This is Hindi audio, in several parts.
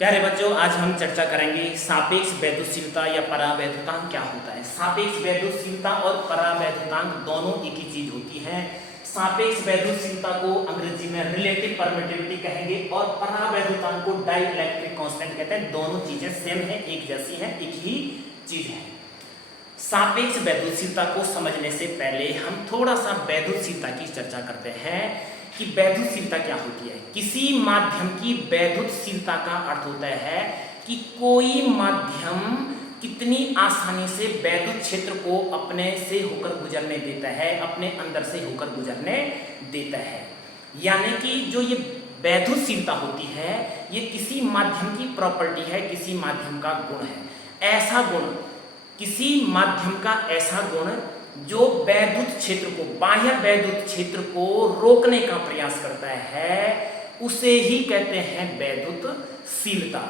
प्यारे बच्चों, आज हम चर्चा करेंगे सापेक्ष वैद्युतशीलता या परावैद्युतांक क्या होता है। सापेक्ष वैद्युतशीलता और परावैद्युतांक दोनों एक ही चीज होती है। सापेक्ष वैद्युतशीलता को अंग्रेजी में रिलेटिव परमिटिविटी कहेंगे और परावैद्युतांक को डाइइलेक्ट्रिक कांस्टेंट कहते हैं। दोनों चीजें सेम है, एक जैसी है, एक ही चीज है। सापेक्ष वैद्युतशीलता को समझने से पहले हम थोड़ा सा वैद्युतशीलता की चर्चा करते हैं कि वैद्युतशीलता क्या होती है। किसी माध्यम की वैद्युतशीलता का अर्थ होता है कि कोई माध्यम कितनी आसानी से वैद्युत क्षेत्र को अपने से होकर गुजरने देता है, अपने अंदर से होकर गुजरने देता है। यानी कि जो ये वैद्युतशीलता होती है ये किसी माध्यम की प्रॉपर्टी है, किसी माध्यम का गुण है। ऐसा गुण, किसी माध्यम का ऐसा गुण जो वैद्युत क्षेत्र को, बाह्य वैद्युत क्षेत्र को रोकने का प्रयास करता है, उसे ही कहते हैं वैद्युतशीलता।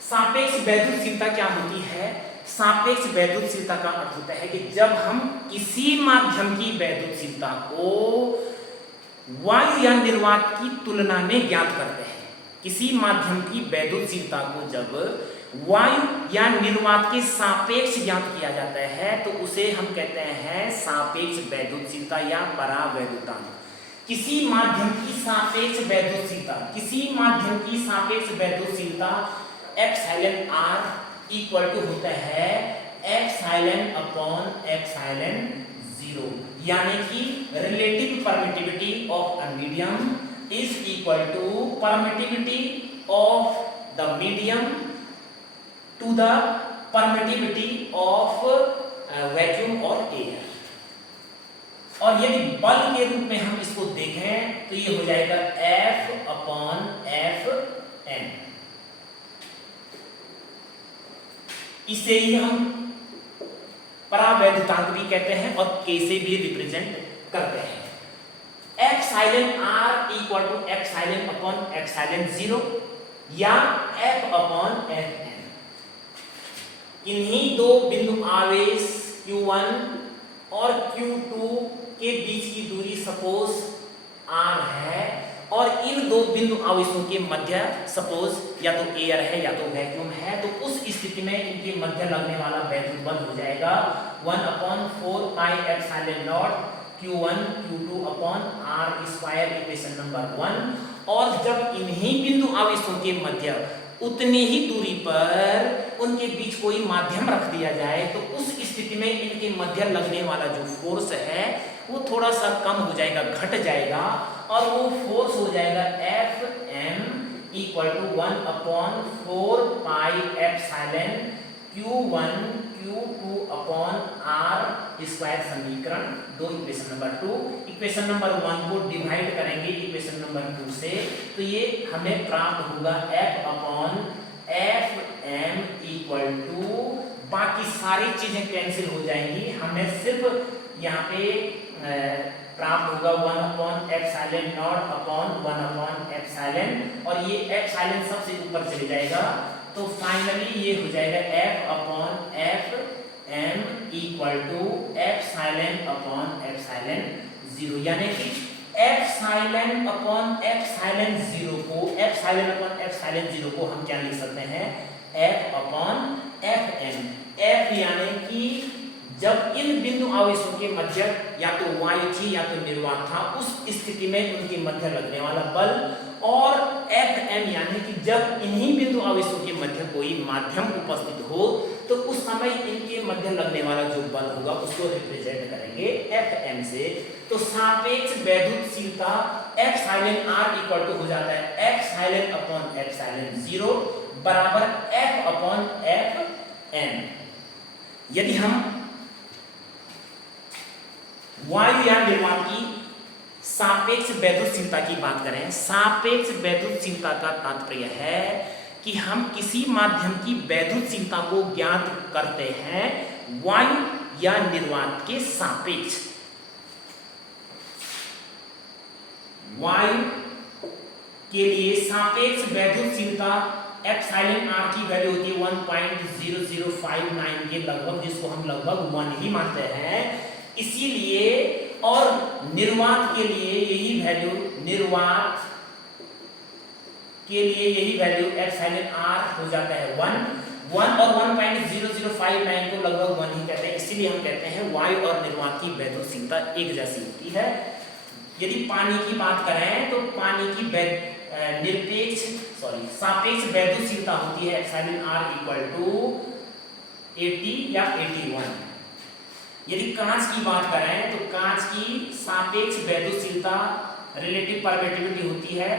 सापेक्ष वैद्युतशीलता क्या होती है? सापेक्ष वैद्युतशीलता का अर्थ होता है कि जब हम किसी माध्यम की वैद्युतशीलता को वायु या निर्वात की तुलना में ज्ञात करते हैं। किसी माध्यम की वैद्युतशीलता को जब वायु या निर्वात के सापेक्ष ज्ञात किया जाता है तो उसे हम कहते हैं सापेक्ष वैद्युतशीलता या परावैद्युतांक। किसी माध्यम की सापेक्ष वैद्युतशीलता, किसी माध्यम की सापेक्ष वैद्युतशीलता एप्सिलॉन आर इक्वल टू होता है एप्सिलॉन अपॉन एप्सिलॉन 0, यानी कि relative permittivity of a medium is equal to permittivity of the medium to the permittivity of vacuum और air। और यदि बल के रूप में हम इसको देखें तो ये हो जाएगा F अपॉन एफ एन। इसे ही हम परावैद्युतांक भी कहते हैं और K से भी रिप्रेजेंट करते हैं। Epsilon are equal to epsilon upon epsilon 0 या F अपॉन एफ एन। इन्हीं दो बिंदु आवेश Q1 और Q2 के बीच की दूरी सपोज R है और इन दो बिंदु आवेशों के मध्य सपोज या तो एयर है या तो वैक्यूम है, तो उस स्थिति में इनके मध्य लगने वाला वैद्युत बल हो जाएगा 1/4 pi epsilon not Q1 Q2 upon R square, equation number 1। और जब इन्हीं बिंदु आवेशों के मध्य उतनी ही दूरी पर उनके बीच कोई माध्यम रख दिया जाए तो उस स्थिति में इनके मध्य लगने वाला जो फोर्स है वो थोड़ा सा कम हो जाएगा, घट जाएगा और वो फोर्स हो जाएगा Fm equal to 1/4 pi epsilon Q1 Q2 upon R square. समीकरण 2, इक्वेशन नंबर 2। इक्वेशन नंबर 1 को डिवाइड करेंगे इक्वेशन नंबर 2 से तो ये हमें प्राप्त होगा F upon F M equal to, बाकी सारी चीजें कैंसिल हो जाएंगी, हमें सिर्फ यहाँ पे प्राप्त होगा 1/एप्सिलॉन नॉट अपॉन 1/एप्सिलॉन और ये एप्सिलॉन सबसे ऊपर चले जाएगा तो फाइनली ये हो जाएगा F upon F M equal to epsilon upon epsilon 0, यानी कि एप्सिलॉन अपॉन एप्सिलॉन 0 को, एप्सिलॉन अपॉन एप्सिलॉन 0 को हम क्या लिख सकते हैं F upon F N. F यानी कि जब इन बिंदु आवेशों के मध्य या तो वायु थी या तो निर्वात था, उस स्थिति में उनके मध्य लगने वाला बल, और Fm यानी कि जब इन्हीं बिंदु आवेशों के मध्य कोई माध्यम उपस्थित हो तो उस समय इनके मध्य लगने वाला जो बल होगा उसको रिप्रेजेंट करेंगे Fm से। तो सापेक्ष वैद्युतशीलता एप्सिलॉन आर इक्वल टू हो जाता है एप्सिलॉन अपॉन एप्सिलॉन 0 बराबर F अपॉन एफ एन। यदि हम वायु या निर्वात की सापेक्ष वैद्युतशीलता की बात करें, सापेक्ष वैद्युतशीलता का तात्पर्य है कि हम किसी माध्यम की वैद्युतशीलता को ज्ञात करते हैं वायु या निर्वात के सापेक्ष। वायु के लिए सापेक्ष वैद्युतशीलता एप्सिलॉन आर की वैल्यू होती है 1.0059 के लगभग, जिसको हम लगभग 1 ही मानते हैं। इसीलिए और निर्वात के लिए यही वैल्यू, निर्वात के लिए यही वैल्यू एप्सिलॉन आर हो जाता है 1 और 1.0059 को लगभग 1 ही कहते हैं, इसीलिए हम कहते हैं वायु और निर्वात की वैद्युतशीलता एक जैसी होती है। यदि पानी की बात करें तो पानी की सापेक्ष वैद्युतशीलता होती है एप्सिलॉन आर इक्वल टू 80 या 81। यदि कांच की बात करें तो कांच की सापेक्ष वैद्युतशीलता रिलेटिव परमिटिविटी होती है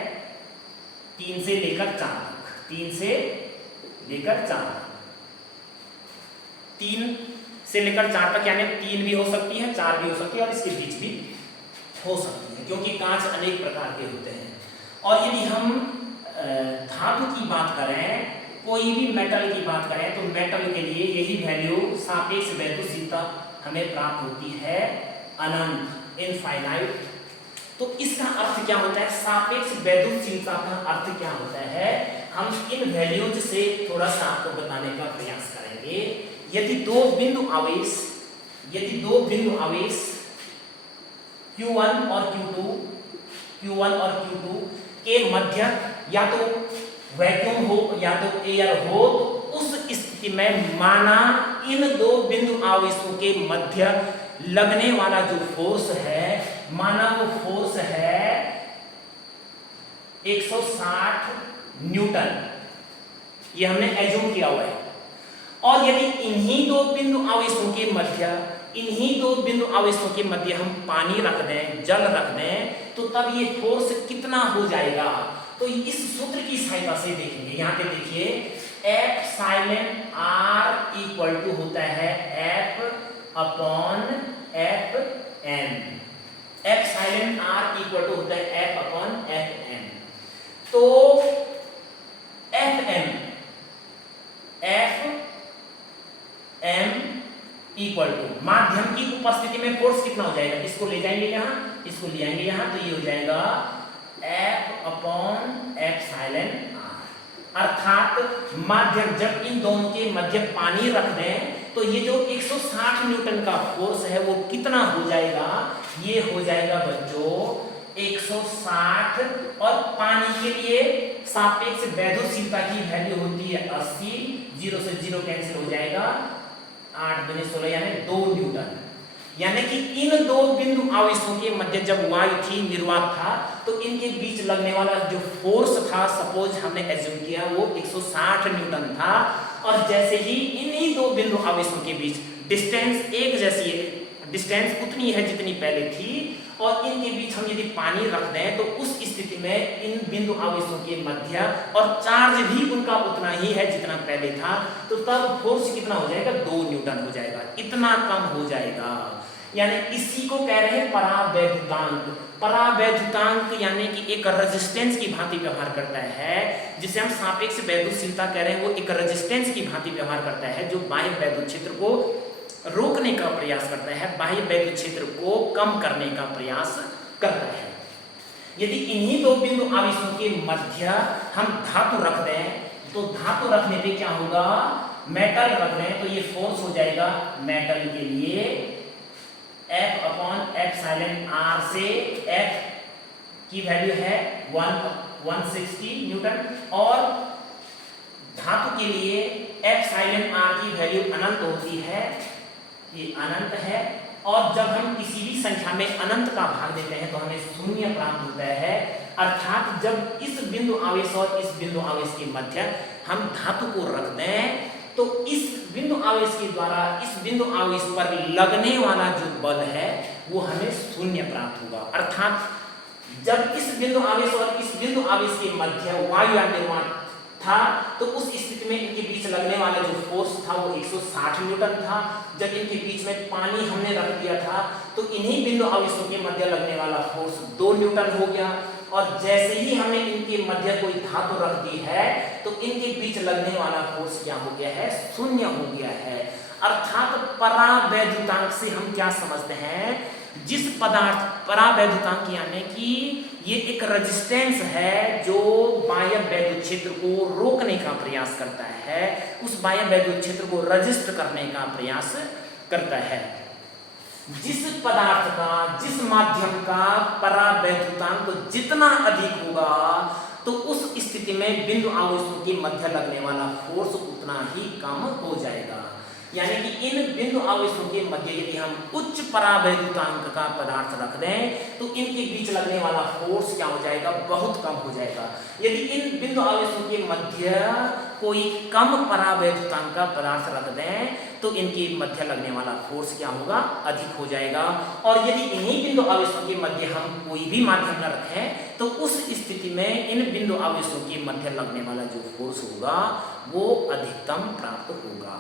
3 से लेकर 4 तक, 3 से लेकर 4 3 से लेकर 4 तक, यानी 3 भी हो सकती है 4 भी हो सकती है और इसके बीच भी हो सकती है, क्योंकि कांच अनेक प्रकार के होते हैं। और यदि हम धातु की बात करें, कोई भी मेटल की बात करें तो मेटल के लिए यही वैल्यू सापेक्ष वैद्युतशीलता हमें प्राप्त होती है अनंत, इनफाइनाइट। तो इसका अर्थ क्या होता है, सापेक्ष वैद्युतशीलता का अर्थ क्या होता है, हम इन वैल्यूज से थोड़ा सा आपको बताने का प्रयास करेंगे। यदि दो बिंदु आवेश Q1 और Q2 के मध्य या तो वैक्यूम हो या तो एयर हो, तो उस स्थिति में माना इन दो बिंदु आवेशों के मध्य लगने वाला जो फोर्स है, माना वो फोर्स है 160 न्यूटन, ये हमने एज्यूम किया हुआ है। और यदि इन्हीं दो बिंदु आवेशों के मध्य हम पानी रख दें, जल रख दें, तो तब ये फोर्स कितना हो जाएगा, तो इस सूत्र की सहायता से देखेंगे। यहाँ पे देखिए एप्सिलॉन आर इक्वल टू होता है F upon Fm, epsilon are equal to होता है F अपॉन Fm। तो Fm इक्वल टू माध्यम की उपस्थिति में फोर्स कितना हो जाएगा, इसको ले जाएंगे यहाँ, इसको ले आएंगे यहाँ, तो ये हो जाएगा F अपॉन एप्सिलॉन आर। अर्थात माध्यम, जब इन दोनों के मध्य पानी रख दें तो ये जो 160 न्यूटन का फोर्स है वो कितना हो जाएगा, ये हो जाएगा बच्चों 160। और पानी के लिए सापेक्ष वैद्युतशीलता की वैल्यू होती है 80, 0 से 0 कैंसिल हो जाएगा, 8 दूनी 16 यानी 2 न्यूटन। यानी कि इन दो बिंदु आवेशों के मध्य जब वायु थी, निर्वात था, तो इनके बीच लगने वाला जो फोर्स था, सपोज हमने एज्यूम किया वो 160 न्यूटन था। और जैसे ही इन्हीं दो बिंदु आवेशों के बीच डिस्टेंस एक जैसी है, डिस्टेंस उतनी है जितनी पहले थी, और इनके बीच हम यदि पानी रख दें तो उस स्थिति में इन बिंदु आवेशों के मध्य और चार्ज भी उनका उतना ही है जितना पहले था, तो तब फोर्स कितना हो जाएगा, 2 न्यूटन हो जाएगा, इतना कम हो जाएगा। यानी इसी को कह रहे हैं परावैद्युतांक। परावैद्युतांक यानी कि एक रेजिस्टेंस की भांति व्यवहार करता है, जिसे हम सापेक्ष वैद्युतशीलता कह रहे हैं, वो एक रेजिस्टेंस की भांति व्यवहार करता है जो बाह्य वैद्युत क्षेत्र को रोकने का प्रयास करता है, बाह्य वैद्युत क्षेत्र को कम करने का प्रयास करता है। यदि इन्हीं दो बिंदु आवेशों के मध्य हम धातु रख दें, तो धातु रखने पे क्या होगा, मेटल रख दें, तो ये फोर्स हो जाएगा मेटल के लिए F अपॉन एप्सिलॉन आर, से F की वैल्यू है 160 न्यूटन, और धातु के लिए एप्सिलॉन आर की वैल्यू अनंत होती है, ये अनंत है। और जब हम किसी भी संख्या में अनंत का भाग देते हैं तो हमें शून्य प्राप्त होता है। अर्थात जब इस बिंदु आवेश और इस बिंदु आवेश के मध्य हम धातु को रख दें, तो इस बिंदु आवेश के द्वारा इस बिंदु आवेश पर लगने वाला जो बल है वो हमें शून्य प्राप्त होगा। अर्थात जब इस बिंदु आवेश और इस बिंदु आवेश के मध्य वायु या निर्वात था, तो उस स्थिति में इनके बीच लगने वाला जो फोर्स था वो 160 न्यूटन था। जब इनके बीच में पानी हमने रख दिया था, तो इन्हीं बिंदु आवेशों के मध्य लगने वाला फोर्स 2 न्यूटन हो गया। और जैसे ही हमने इनके मध्य कोई धातु रख दी है, तो इनके बीच लगने वाला फोर्स क्या हो गया है, शून्य हो गया है। अर्थात परावैद्युतांक से हम क्या समझते हैं, जिस पदार्थ, परावैद्युतांक यानी कि ये एक रेजिस्टेंस है जो बाह्य वैद्युत क्षेत्र को रोकने का प्रयास करता है, उस बाह्य वैद्युत क्षेत्र को रजिस्ट करने का प्रयास करता है। जिस पदार्थ का, जिस माध्यम का परावैद्युतांक जितना अधिक होगा, तो तो उस स्थिति में बिंदु आवेशों के मध्य लगने वाला फोर्स उतना ही कम हो जाएगा। यानी कि इन बिंदु आवेशों के मध्य यदि हम उच्च परावैद्युतांक का पदार्थ रख दें तो इनके बीच लगने वाला फोर्स क्या हो जाएगा, बहुत कम हो जाएगा। यदि इन बिंदु आवेशों के मध्य कोई कम परावैद्युतांक का पदार्थ रख दें तो इनके मध्य लगने वाला फोर्स क्या होगा, अधिक हो जाएगा। और यदि इन्हीं बिंदु आवेशों के मध्य हम कोई भी माध्यम न रखें तो उस स्थिति में इन बिंदु आवेशों के मध्य लगने वाला जो फोर्स होगा वो अधिकतम प्राप्त होगा।